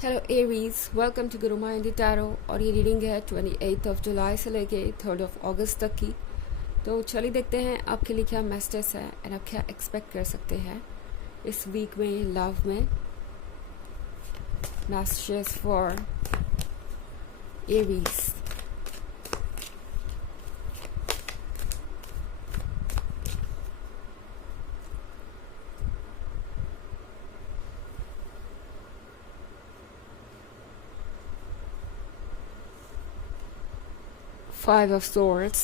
Hello Aries, welcome to Guru माइंडी tarot. और ये reading है 28 जुलाई से लेके 3 अगस्त तक की। तो चलिए देखते हैं आपके लिए क्या मैसेजेस है एंड आप क्या एक्सपेक्ट कर सकते हैं इस वीक में लव में। Messages for Aries. Five of Swords,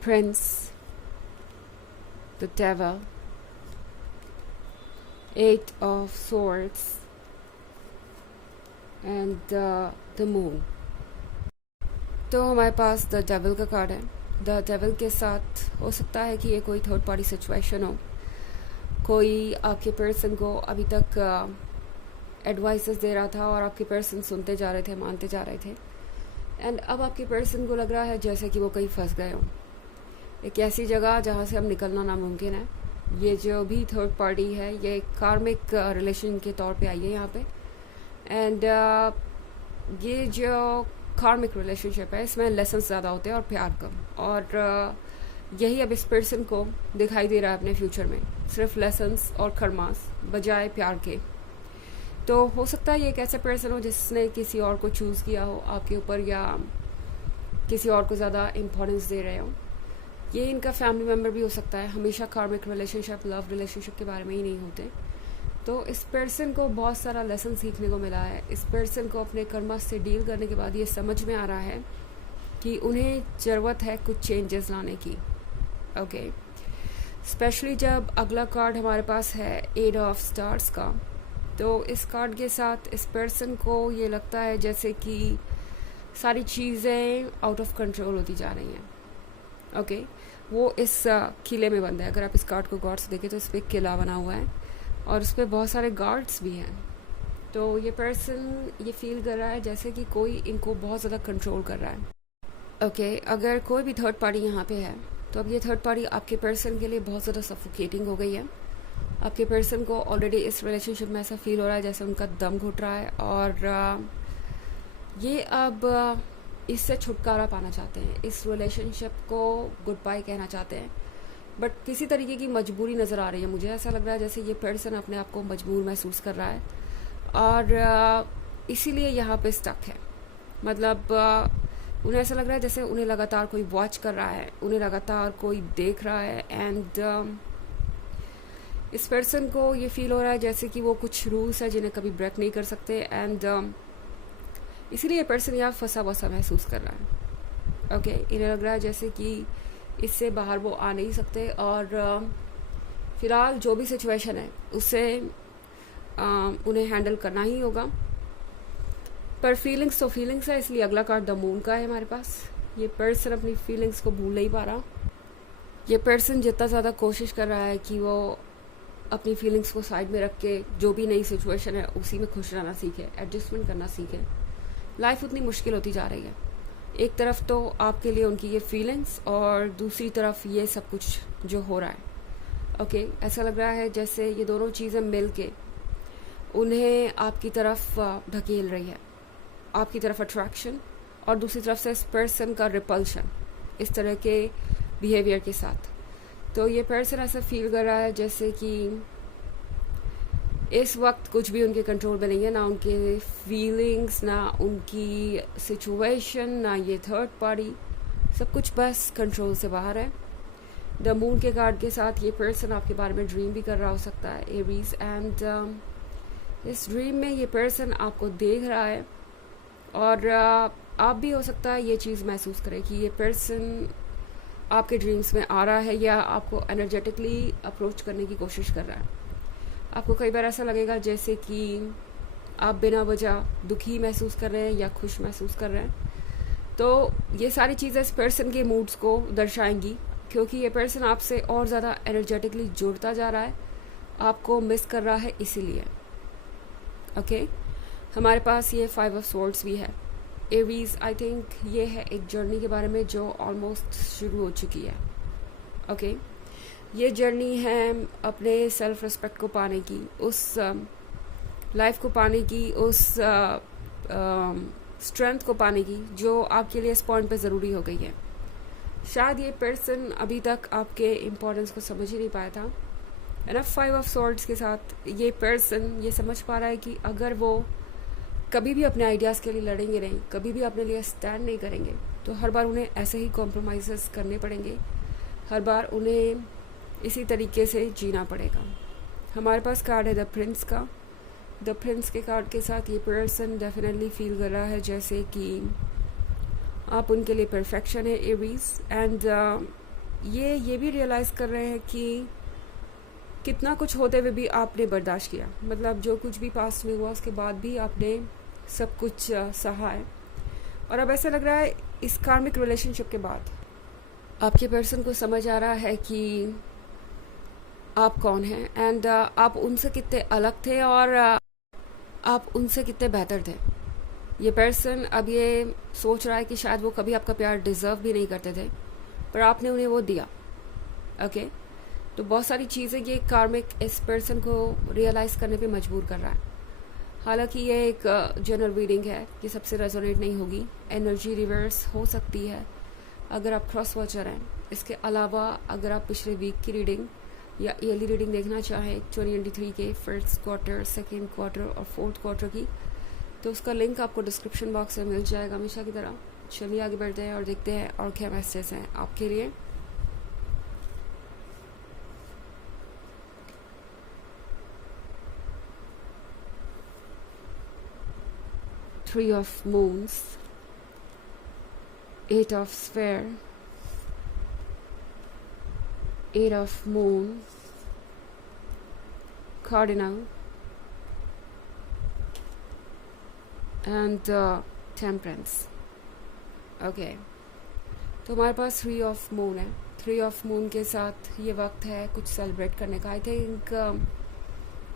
Prince, the Devil, Eight of Swords, and the Moon. तो हमारे पास द डेविल का कार्ड है। द डेविल के साथ हो सकता है कि ये कोई थर्ड पार्टी सिचुएशन हो। कोई आपके पर्सन को अभी तक एडवाइसेस दे रहा था और आपके पर्सन सुनते जा रहे थे, मानते जा रहे थे, एंड अब आपके पर्सन को लग रहा है जैसे कि वो कहीं फंस गए हों एक ऐसी जगह जहाँ से अब निकलना नामुमकिन है। ये जो भी थर्ड पार्टी है ये कार्मिक रिलेशन के तौर पे आई है यहाँ पे। एंड ये जो कार्मिक रिलेशनशिप है इसमें लेसन ज़्यादा होते हैं और प्यार कम। और यही अब इस पर्सन को दिखाई दे रहा है अपने फ्यूचर में, सिर्फ लेसन्स और खरमास बजाय प्यार के। तो हो सकता है ये एक ऐसा पर्सन हो जिसने किसी और को चूज़ किया हो आपके ऊपर, या किसी और को ज़्यादा इम्पोर्टेंस दे रहे हो। ये इनका फैमिली मेम्बर भी हो सकता है। हमेशा कार्मिक रिलेशनशिप लव रिलेशनशिप के बारे में ही नहीं होते। तो इस पर्सन को बहुत सारा लेसन सीखने को मिला है। इस पर्सन को अपने कर्मा से डील करने के बाद ये समझ में आ रहा है कि उन्हें ज़रूरत है कुछ चेंजेस लाने की। ओके, स्पेशली जब अगला कार्ड हमारे पास है एट ऑफ स्टार्स का। तो इस कार्ड के साथ इस पर्सन को ये लगता है जैसे कि सारी चीज़ें आउट ऑफ कंट्रोल होती जा रही हैं। ओके, वो इस किले में बंद है। अगर आप इस कार्ड को गौर से देखें तो इस पर किला बना हुआ है और उस पर बहुत सारे गार्ड्स भी हैं। तो ये पर्सन ये फील कर रहा है जैसे कि कोई इनको बहुत ज़्यादा कंट्रोल कर रहा है। ओके, अगर कोई भी थर्ड पार्टी यहाँ पे है तो अब ये थर्ड पार्टी आपके पर्सन के लिए बहुत ज़्यादा सफोकेटिंग हो गई है। आपके पर्सन को ऑलरेडी इस रिलेशनशिप में ऐसा फील हो रहा है जैसे उनका दम घुट रहा है और ये अब इससे छुटकारा पाना चाहते हैं, इस रिलेशनशिप को गुड बाय कहना चाहते हैं। बट किसी तरीके की मजबूरी नज़र आ रही है। मुझे ऐसा लग रहा है जैसे ये पर्सन अपने आप को मजबूर महसूस कर रहा है और इसीलिए यहाँ पे स्टक है। मतलब उन्हें ऐसा लग रहा है जैसे उन्हें लगातार कोई वॉच कर रहा है, उन्हें लगातार कोई देख रहा है। एंड इस पर्सन को ये फील हो रहा है जैसे कि वो कुछ रूल्स है जिन्हें कभी ब्रेक नहीं कर सकते। एंड इसीलिए ये पर्सन यहाँ फंसा वसा महसूस कर रहा है। ओके, इन्हें लग रहा है जैसे कि इससे बाहर वो आ नहीं सकते और फिलहाल जो भी सिचुएशन है उससे उन्हें हैंडल करना ही होगा। पर फीलिंग्स तो फीलिंग्स है, इसलिए अगला कार्ड द मून का है हमारे पास। ये पर्सन अपनी फीलिंग्स को भूल नहीं पा रहा। ये पर्सन जितना ज़्यादा कोशिश कर रहा है कि वो अपनी फीलिंग्स को साइड में रख के जो भी नई सिचुएशन है उसी में खुश रहना सीखे, एडजस्टमेंट करना सीखे। लाइफ उतनी मुश्किल होती जा रही है। एक तरफ तो आपके लिए उनकी ये फीलिंग्स और दूसरी तरफ ये सब कुछ जो हो रहा है। ओके, ऐसा लग रहा है जैसे ये दोनों चीज़ें मिल के उन्हें आपकी तरफ ढकेल रही है, आपकी तरफ अट्रैक्शन और दूसरी तरफ से इस पर्सन का रिपल्शन इस तरह के बिहेवियर के साथ। तो ये पर्सन ऐसा फील कर रहा है जैसे कि इस वक्त कुछ भी उनके कंट्रोल में नहीं है, ना उनके फीलिंग्स, ना उनकी सिचुएशन, ना ये थर्ड पार्टी, सब कुछ बस कंट्रोल से बाहर है। द मून के कार्ड के साथ ये पर्सन आपके बारे में ड्रीम भी कर रहा हो सकता है एरीज। एंड इस ड्रीम में ये पर्सन आपको देख रहा है और आप भी हो सकता है ये चीज़ महसूस करें कि ये पर्सन आपके ड्रीम्स में आ रहा है या आपको एनर्जेटिकली अप्रोच करने की कोशिश कर रहा है। आपको कई बार ऐसा लगेगा जैसे कि आप बिना वजह दुखी महसूस कर रहे हैं या खुश महसूस कर रहे हैं। तो ये सारी चीज़ें इस पर्सन के मूड्स को दर्शाएंगी, क्योंकि ये पर्सन आपसे और ज़्यादा एनर्जेटिकली जुड़ता जा रहा है, आपको मिस कर रहा है इसीलिए। ओके, हमारे पास ये फाइव ऑफ स्वॉर्ड्स भी है। एरीज, आई थिंक ये है एक जर्नी के बारे में जो ऑलमोस्ट शुरू हो चुकी है। ओके, ये जर्नी है अपने सेल्फ रिस्पेक्ट को पाने की, उस लाइफ को पाने की, उस स्ट्रेंथ को पाने की जो आपके लिए इस पॉइंट पे ज़रूरी हो गई है। शायद ये पर्सन अभी तक आपके इम्पोर्टेंस को समझ ही नहीं पाया था। है ना, 5 ऑफ सॉर्ड्स के साथ ये पर्सन ये समझ पा रहा है कि अगर वो कभी भी अपने आइडियाज़ के लिए लड़ेंगे नहीं, कभी भी अपने लिए स्टैंड नहीं करेंगे, तो हर बार उन्हें ऐसे ही कॉम्प्रोमाइज़ करने पड़ेंगे, हर बार उन्हें इसी तरीके से जीना पड़ेगा। हमारे पास कार्ड है द प्रिंस का। द प्रिंस के कार्ड के साथ ये पर्सन डेफिनेटली फील कर रहा है जैसे कि आप उनके लिए परफेक्शन है, एरीज, एंड ये भी रियलाइज़ कर रहे हैं कि कितना कुछ होते हुए भी आपने बर्दाश्त किया। मतलब जो कुछ भी पास्ट में हुआ उसके बाद भी आपने सब कुछ सहा है। और अब ऐसा लग रहा है इस कार्मिक रिलेशनशिप के बाद आपके पर्सन को समझ आ रहा है कि आप कौन हैं, एंड आप उनसे कितने अलग थे और आप उनसे कितने बेहतर थे। ये पर्सन अब ये सोच रहा है कि शायद वो कभी आपका प्यार डिज़र्व भी नहीं करते थे, पर आपने उन्हें वो दिया। ओके, तो बहुत सारी चीज़ें ये कार्मिक इस पर्सन को रियलाइज़ करने पे मजबूर कर रहा है। हालांकि ये एक जनरल रीडिंग है, ये सबसे रेजोनेट नहीं होगी, एनर्जी रिवर्स हो सकती है अगर आप क्रॉस वॉचर हैं। इसके अलावा अगर आप पिछले वीक की रीडिंग या ईयरली रीडिंग देखना चाहें 2023 के फर्स्ट क्वार्टर, सेकेंड क्वार्टर और फोर्थ क्वार्टर की, तो उसका लिंक आपको डिस्क्रिप्शन बॉक्स में मिल जाएगा हमेशा की तरह। चलिए आगे बढ़ते हैं और देखते हैं और क्या मैसेज हैं आपके लिए। Three of Moons, 8 of Sphere, 8 of Moon, Cardinal, and Temperance. Okay, तो हमारे पास 3 ऑफ मून है। 3 ऑफ मून के साथ ये वक्त है कुछ सेलिब्रेट करने का। आई थिंक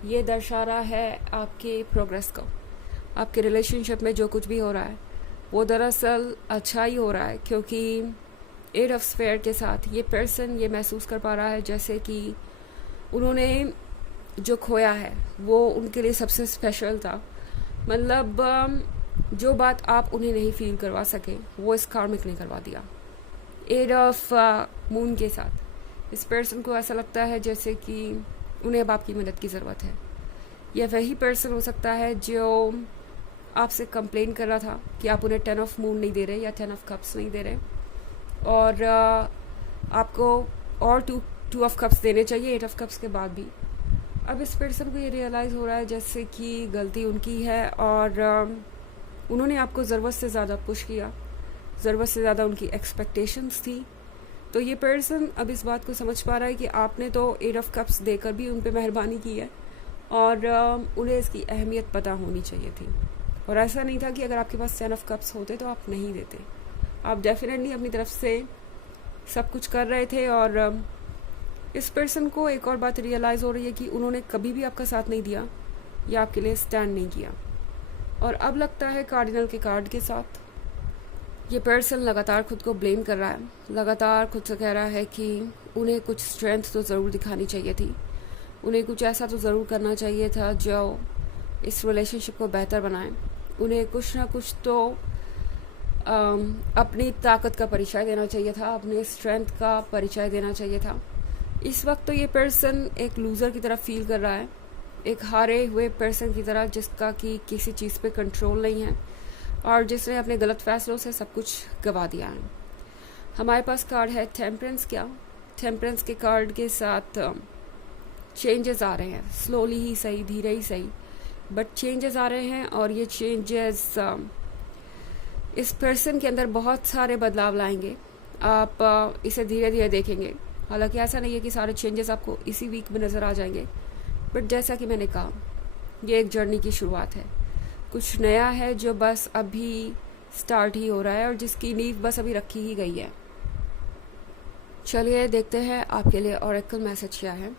ये दर्शा रहा है आपके प्रोग्रेस को। आपके रिलेशनशिप में जो कुछ भी हो रहा है वो दरअसल अच्छा ही हो रहा है, क्योंकि 8 ऑफ स्फेयर के साथ ये पर्सन ये महसूस कर पा रहा है जैसे कि उन्होंने जो खोया है वो उनके लिए सबसे स्पेशल था। मतलब जो बात आप उन्हें नहीं फील करवा सके वो इस कार्मिक ने करवा दिया। 8 ऑफ मून के साथ इस पर्सन को ऐसा लगता है जैसे कि उन्हें अब आपकी मदद की ज़रूरत है। यह वही पर्सन हो सकता है जो आपसे कंप्लेन कर रहा था कि आप उन्हें 10 ऑफ मून नहीं दे रहे या 10 ऑफ कप्स नहीं दे रहे, और आपको और 2 ऑफ कप्स देने चाहिए 8 ऑफ कप्स के बाद भी। अब इस पर्सन को ये रियलाइज़ हो रहा है जैसे कि गलती उनकी है और उन्होंने आपको ज़रूरत से ज़्यादा पुश किया, ज़रूरत से ज़्यादा उनकी एक्सपेक्टेशंस थी। तो ये पर्सन अब इस बात को समझ पा रहा है कि आपने तो 8 ऑफ कप्स देकर भी उन पे मेहरबानी की है और उन्हें इसकी अहमियत पता होनी चाहिए थी। और ऐसा नहीं था कि अगर आपके पास 10 ऑफ कप्स होते तो आप नहीं देते। आप डेफिनेटली अपनी तरफ से सब कुछ कर रहे थे। और इस पर्सन को एक और बात रियलाइज़ हो रही है कि उन्होंने कभी भी आपका साथ नहीं दिया या आपके लिए स्टैंड नहीं किया। और अब लगता है कार्डिनल के कार्ड के साथ ये पर्सन लगातार खुद को ब्लेम कर रहा है, लगातार खुद से कह रहा है कि उन्हें कुछ स्ट्रेंथ तो ज़रूर दिखानी चाहिए थी, उन्हें कुछ ऐसा तो ज़रूर करना चाहिए था जो इस रिलेशनशिप को बेहतर बनाए, उन्हें कुछ ना कुछ तो अपनी ताकत का परिचय देना चाहिए था, अपने स्ट्रेंथ का परिचय देना चाहिए था। इस वक्त तो ये पर्सन एक लूज़र की तरह फील कर रहा है, एक हारे हुए पर्सन की तरह जिसका कि किसी चीज़ पे कंट्रोल नहीं है और जिसने अपने गलत फैसलों से सब कुछ गंवा दिया है। हमारे पास कार्ड है टेम्परेंस। क्या टेम्परेंस के कार्ड के साथ चेंजेस आ रहे हैं, स्लोली ही सही, धीरे ही सही, बट चेंजेस आ रहे हैं। और ये चेंजेस इस पर्सन के अंदर बहुत सारे बदलाव लाएंगे। आप इसे धीरे धीरे देखेंगे। हालांकि ऐसा नहीं है कि सारे चेंजेस आपको इसी वीक में नज़र आ जाएंगे, बट जैसा कि मैंने कहा ये एक जर्नी की शुरुआत है, कुछ नया है जो बस अभी स्टार्ट ही हो रहा है और जिसकी नींव बस अभी रखी ही गई है। चलिए देखते हैं आपके लिए ऑरेकल मैसेज क्या है।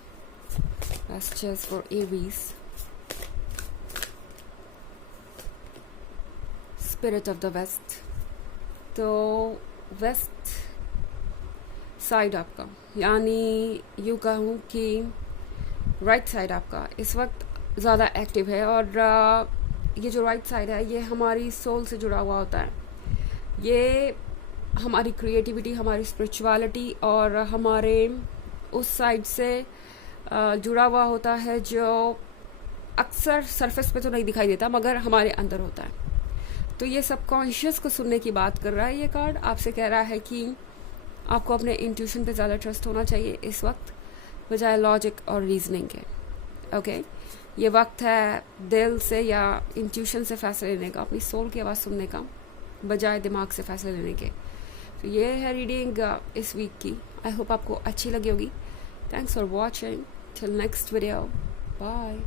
Messages for Aries. Spirit of the west. तो वेस्ट साइड आपका, यानी यूँ कहूँ कि राइट साइड आपका इस वक्त ज़्यादा एक्टिव है। और ये जो राइट साइड है ये हमारी सोल से जुड़ा हुआ होता है। ये हमारी क्रिएटिविटी, हमारी स्पिरिचुअलिटी और हमारे उस साइड से जुड़ा हुआ होता है जो अक्सर सरफेस पे तो नहीं दिखाई देता मगर हमारे अंदर होता है। तो ये सबकॉन्शियस को सुनने की बात कर रहा है। ये कार्ड आपसे कह रहा है कि आपको अपने इंट्यूशन पे ज़्यादा ट्रस्ट होना चाहिए इस वक्त, बजाय लॉजिक और रीजनिंग के। ओके, ये वक्त है दिल से या इंट्यूशन से फैसले लेने का, अपनी सोल की आवाज़ सुनने का, बजाय दिमाग से फैसले लेने के। तो ये है रीडिंग इस वीक की। आई होप आपको अच्छी लगी होगी। Thanks for watching. Till next video, bye.